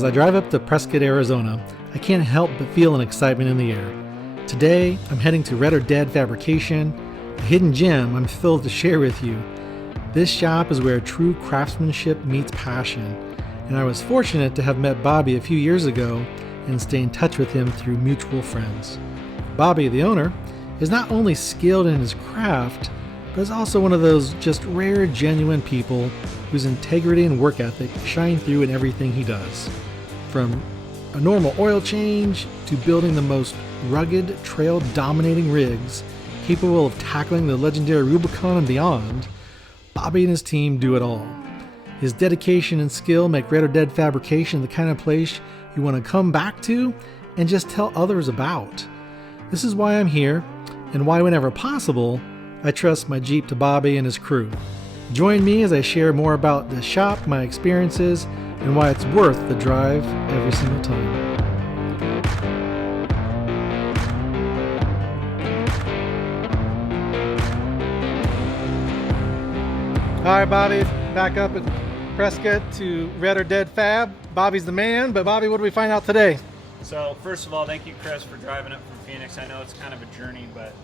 As I drive up to Prescott, Arizona, I can't help but feel an excitement in the air. Today, I'm heading to Dead Fabrication, a hidden gem I'm thrilled to share with you. This shop is where true craftsmanship meets passion, and I was fortunate to have met Bobby a few years ago and stay in touch with him through mutual friends. Bobby, the owner, is not only skilled in his craft, but is also one of those just rare, genuine people whose integrity and work ethic shine through in everything he does. From a normal oil change to building the most rugged, trail-dominating rigs capable of tackling the legendary Rubicon and beyond, Bobby and his team do it all. His dedication and skill make Dead Fabrication the kind of place you want to come back to and just tell others about. This is why I'm here, and why whenever possible, I trust my Jeep to Bobby and his crew. Join me as I share more about the shop, my experiences, and why it's worth the drive every single time. All right, Bobby, back up at Prescott to Dead Fab. Bobby's the man, but Bobby, what do we find out today? So first of all, thank you, Chris, for driving up from Phoenix. I know it's kind of a journey, but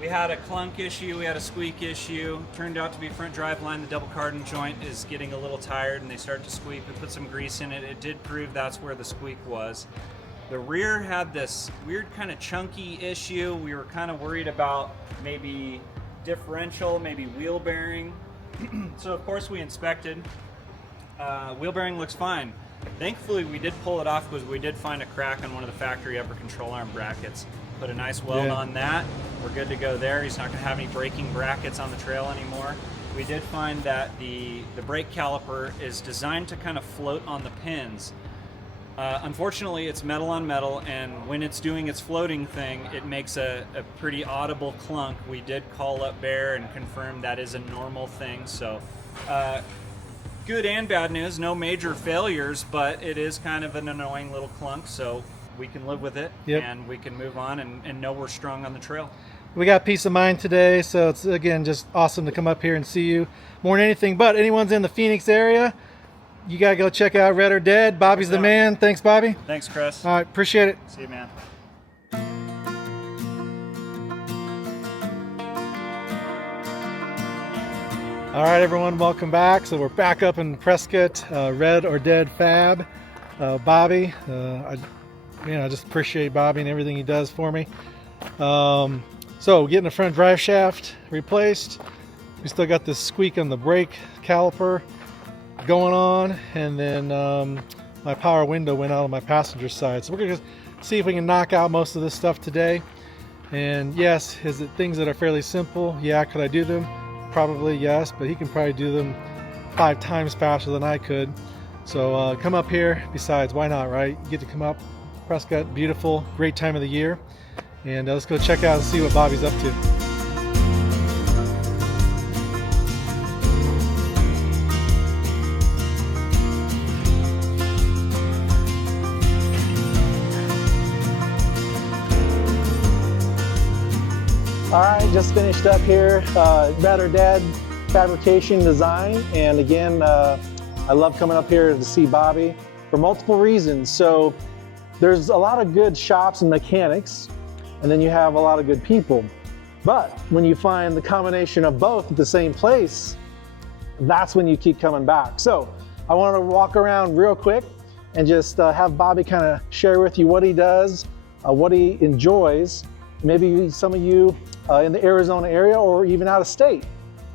we had a clunk issue, we had a squeak issue. Turned out to be front drive line. The double cardan joint is getting a little tired and they start to squeak. We put some grease in it. It did prove that's where the squeak was. The rear had this weird kind of chunky issue. We were kind of worried about maybe differential, maybe wheel bearing. So of course we inspected. Wheel bearing looks fine. Thankfully we did pull it off because we did find a crack on one of the factory upper control arm brackets. Put a nice weld on that. We're good to go there. He's not going to have any braking brackets on the trail anymore. We did find that the brake caliper is designed to kind of float on the pins. Unfortunately, it's metal on metal, and when it's doing its floating thing, it makes a pretty audible clunk. We did call up Bear and confirm that is a normal thing. So good and bad news, no major failures, but it is kind of an annoying little clunk. So we can live with it, and we can move on and know we're strong on the trail. We got peace of mind today, so it's again just awesome to come up here and see you more than anything. But anyone's in the Phoenix area, you gotta go check out Red or Dead. Bobby's the man. Thanks, Bobby. Thanks, Chris. All right, appreciate it. See you, man. All right, everyone, welcome back. So we're back up in Prescott, Red or Dead Fab. Bobby, I just appreciate Bobby and everything he does for me. So getting the front drive shaft replaced. We still got this squeak on the brake caliper going on, and then my power window went out on my passenger side. So we're gonna see if we can knock out most of this stuff today. And yes, is it things that are fairly simple? Yeah, could I do them? Probably yes, but he can probably do them 5 times faster than I could. So come up here. Besides, why not, right? You get to come up. Prescott, beautiful, great time of the year. And let's go check out and see what Bobby's up to. All right, just finished up here, Dead Fabrication Design. And again, I love coming up here to see Bobby for multiple reasons. So there's a lot of good shops and mechanics, and then you have a lot of good people. But when you find the combination of both at the same place, that's when you keep coming back. So I want to walk around real quick and just have Bobby kind of share with you what he does, what he enjoys. Maybe some of you in the Arizona area or even out of state,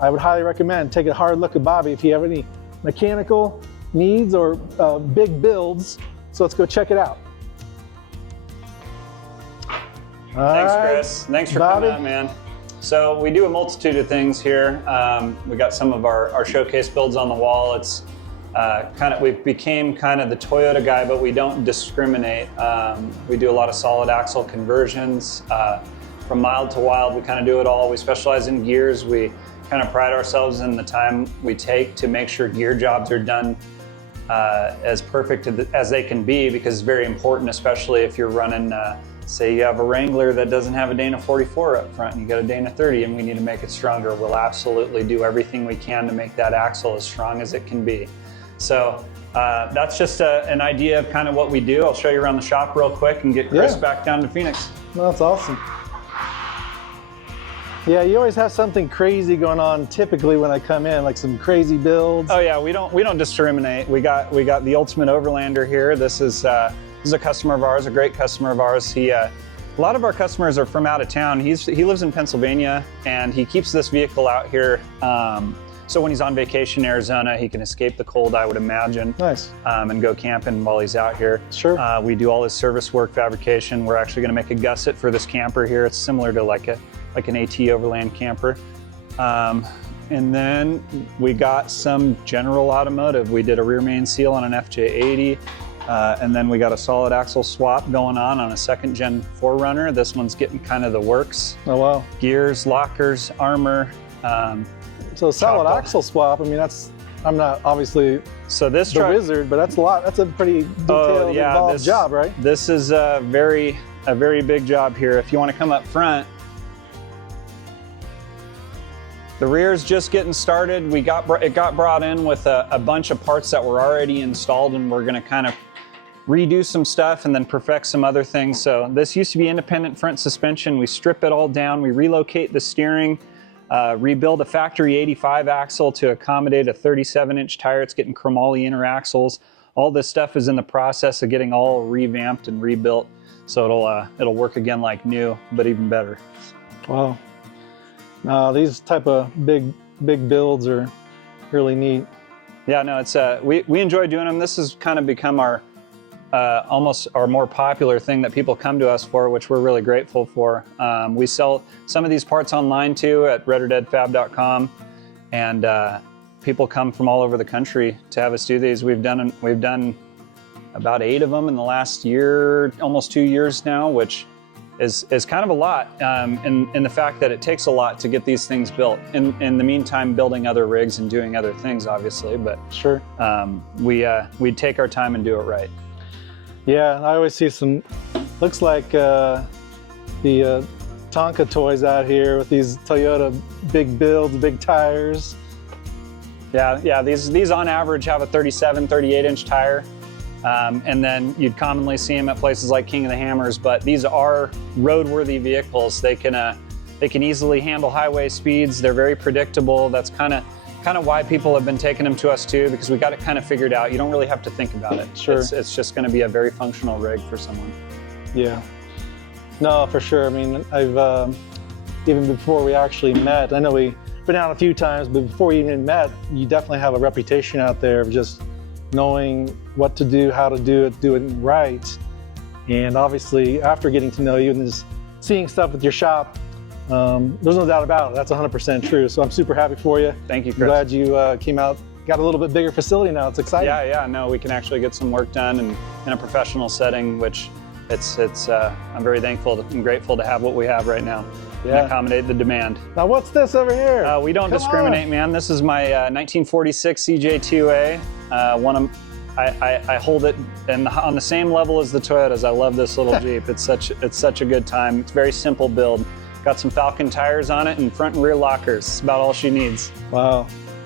I would highly recommend take a hard look at Bobby if you have any mechanical needs or big builds. So let's go check it out. Thanks, Chris. Thanks for coming out, man. So we do a multitude of things here. We got some of our showcase builds on the wall. It's we became kind of the Toyota guy, but we don't discriminate. We do a lot of solid axle conversions. From mild to wild, we kind of do it all. We specialize in gears. We kind of pride ourselves in the time we take to make sure gear jobs are done as perfect as they can be, because it's very important, especially if you're running say you have a Wrangler that doesn't have a Dana 44 up front and you got a Dana 30 and we need to make it stronger. We'll absolutely do everything we can to make that axle as strong as it can be. So that's just an idea of kind of what we do. I'll show you around the shop real quick and get Chris back down to Phoenix. No, that's awesome. Yeah, you always have something crazy going on typically when I come in, like some crazy builds. Oh yeah, we don't discriminate. We got the ultimate overlander here. This is a customer of ours, a great customer of ours. A lot of our customers are from out of town. He lives in Pennsylvania, and he keeps this vehicle out here. So when he's on vacation in Arizona, he can escape the cold, I would imagine. Nice. And go camping while he's out here. Sure. We do all his service work, fabrication. We're actually going to make a gusset for this camper here. It's similar to like an AT Overland camper. And then we got some general automotive. We did a rear main seal on an FJ80. And then we got a solid axle swap going on a second gen 4Runner. This one's getting kind of the works. Oh wow. Gears, lockers, armor. So solid axle swap, I mean, I'm not obviously the wizard, but that's a lot. That's a pretty detailed, involved job, right? This is a very big job here. If you want to come up front, the rear's just getting started. It got brought in with a bunch of parts that were already installed, and we're going to kind of redo some stuff and then perfect some other things. So this used to be independent front suspension. We strip it all down. We relocate the steering. Rebuild a factory 85 axle to accommodate a 37-inch tire. It's getting chromoly inner axles. All this stuff is in the process of getting all revamped and rebuilt, so it'll work again like new, but even better. Wow. These type of big builds are really neat. Yeah, no, it's we enjoy doing them. This has kind of become our almost our more popular thing that people come to us for, which we're really grateful for. We sell some of these parts online too at redordeadfab.com, and people come from all over the country to have us do these. We've done about 8 of them in the last year, almost 2 years now, which is kind of a lot in the fact that it takes a lot to get these things built. In the meantime, building other rigs and doing other things, obviously, but sure, we take our time and do it right. Yeah, I always see some, looks like the Tonka toys out here with these Toyota big builds, big tires. Yeah, these on average have a 37, 38-inch tire. And then you'd commonly see them at places like King of the Hammers, but these are roadworthy vehicles. They can easily handle highway speeds. They're very predictable. That's kind of why people have been taking them to us too, because we got it kind of figured out. You don't really have to think about it. Sure. It's just going to be a very functional rig for someone. Yeah. No, for sure. I mean, I've even before we actually met, I know we've been out a few times, but before we even met, you definitely have a reputation out there of just knowing what to do, how to do it right. And obviously, after getting to know you and just seeing stuff with your shop, there's no doubt about it. That's 100% true. So I'm super happy for you. Thank you, Chris. I'm glad you came out, got a little bit bigger facility now. It's exciting. Yeah. No, we can actually get some work done in a professional setting, which I'm very thankful and grateful to have what we have right now. And accommodate the demand. Now what's this over here? We don't discriminate, man. This is my 1946 CJ2A. I hold it on the same level as the Toyotas. I love this little Jeep. It's such a good time. It's a very simple build. Got some Falcon tires on it and front and rear lockers. That's about all she needs. Wow.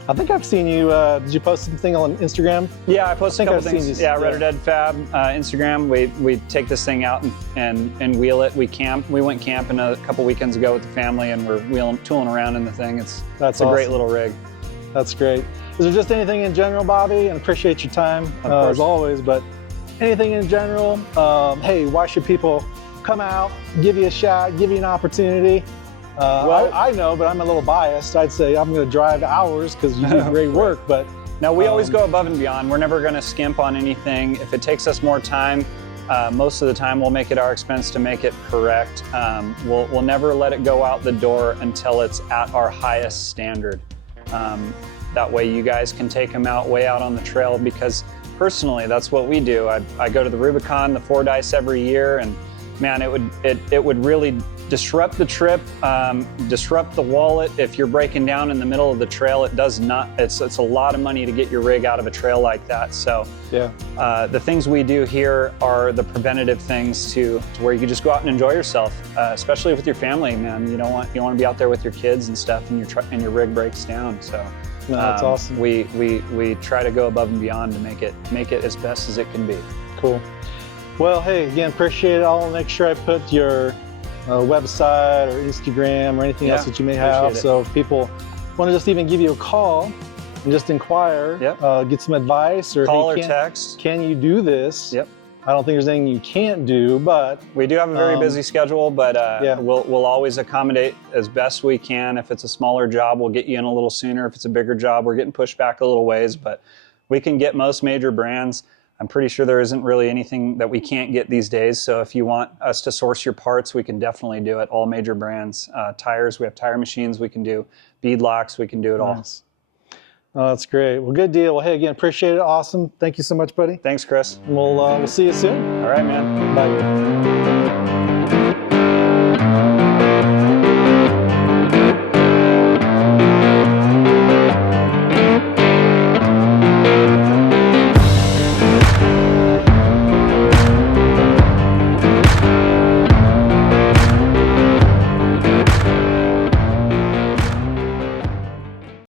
I think I've seen you, did you post something on Instagram? Yeah, I posted a couple things. Yeah, Red or Dead Fab, Instagram. We take this thing out and wheel it. We went camping a couple weekends ago with the family, and we're tooling around in the thing. It's awesome. Great little rig. That's great. Is there just anything in general, Bobby? And appreciate your time, as always, but anything in general? Hey, why should people come out, give you a shot, give you an opportunity? Well, I know, but I'm a little biased. I'd say I'm going to drive hours because you do great work, but... No, we always go above and beyond. We're never going to skimp on anything. If it takes us more time, most of the time we'll make it our expense to make it correct. We'll never let it go out the door until it's at our highest standard. That way you guys can take them out way out on the trail, because personally, that's what we do. I go to the Rubicon, the 4 dice every year, and man, it would really disrupt the trip, disrupt the wallet. If you're breaking down in the middle of the trail, it's a lot of money to get your rig out of a trail like that. So yeah, the things we do here are the preventative things to where you can just go out and enjoy yourself, especially with your family, man. You want to be out there with your kids and stuff, and your rig breaks down. So No, that's awesome. We try to go above and beyond to make it as best as it can be. Cool. Well, hey, again, appreciate it. I'll make sure I put your website or Instagram or anything else that you may have. So if people want to just even give you a call and just inquire, get some advice, or call hey, or text. Can you do this? Yep. I don't think there's anything you can't do, but we do have a very busy schedule, but we'll always accommodate as best we can. If it's a smaller job, we'll get you in a little sooner. If it's a bigger job, we're getting pushed back a little ways, but we can get most major brands. I'm pretty sure there isn't really anything that we can't get these days. So if you want us to source your parts, we can definitely do it. All major brands. Tires, we have tire machines we can do. Bead locks, we can do it all. Oh, that's great. Well, good deal. Well, hey, again, appreciate it. Awesome. Thank you so much, buddy. Thanks, Chris. And we'll see you soon. All right, man. Bye.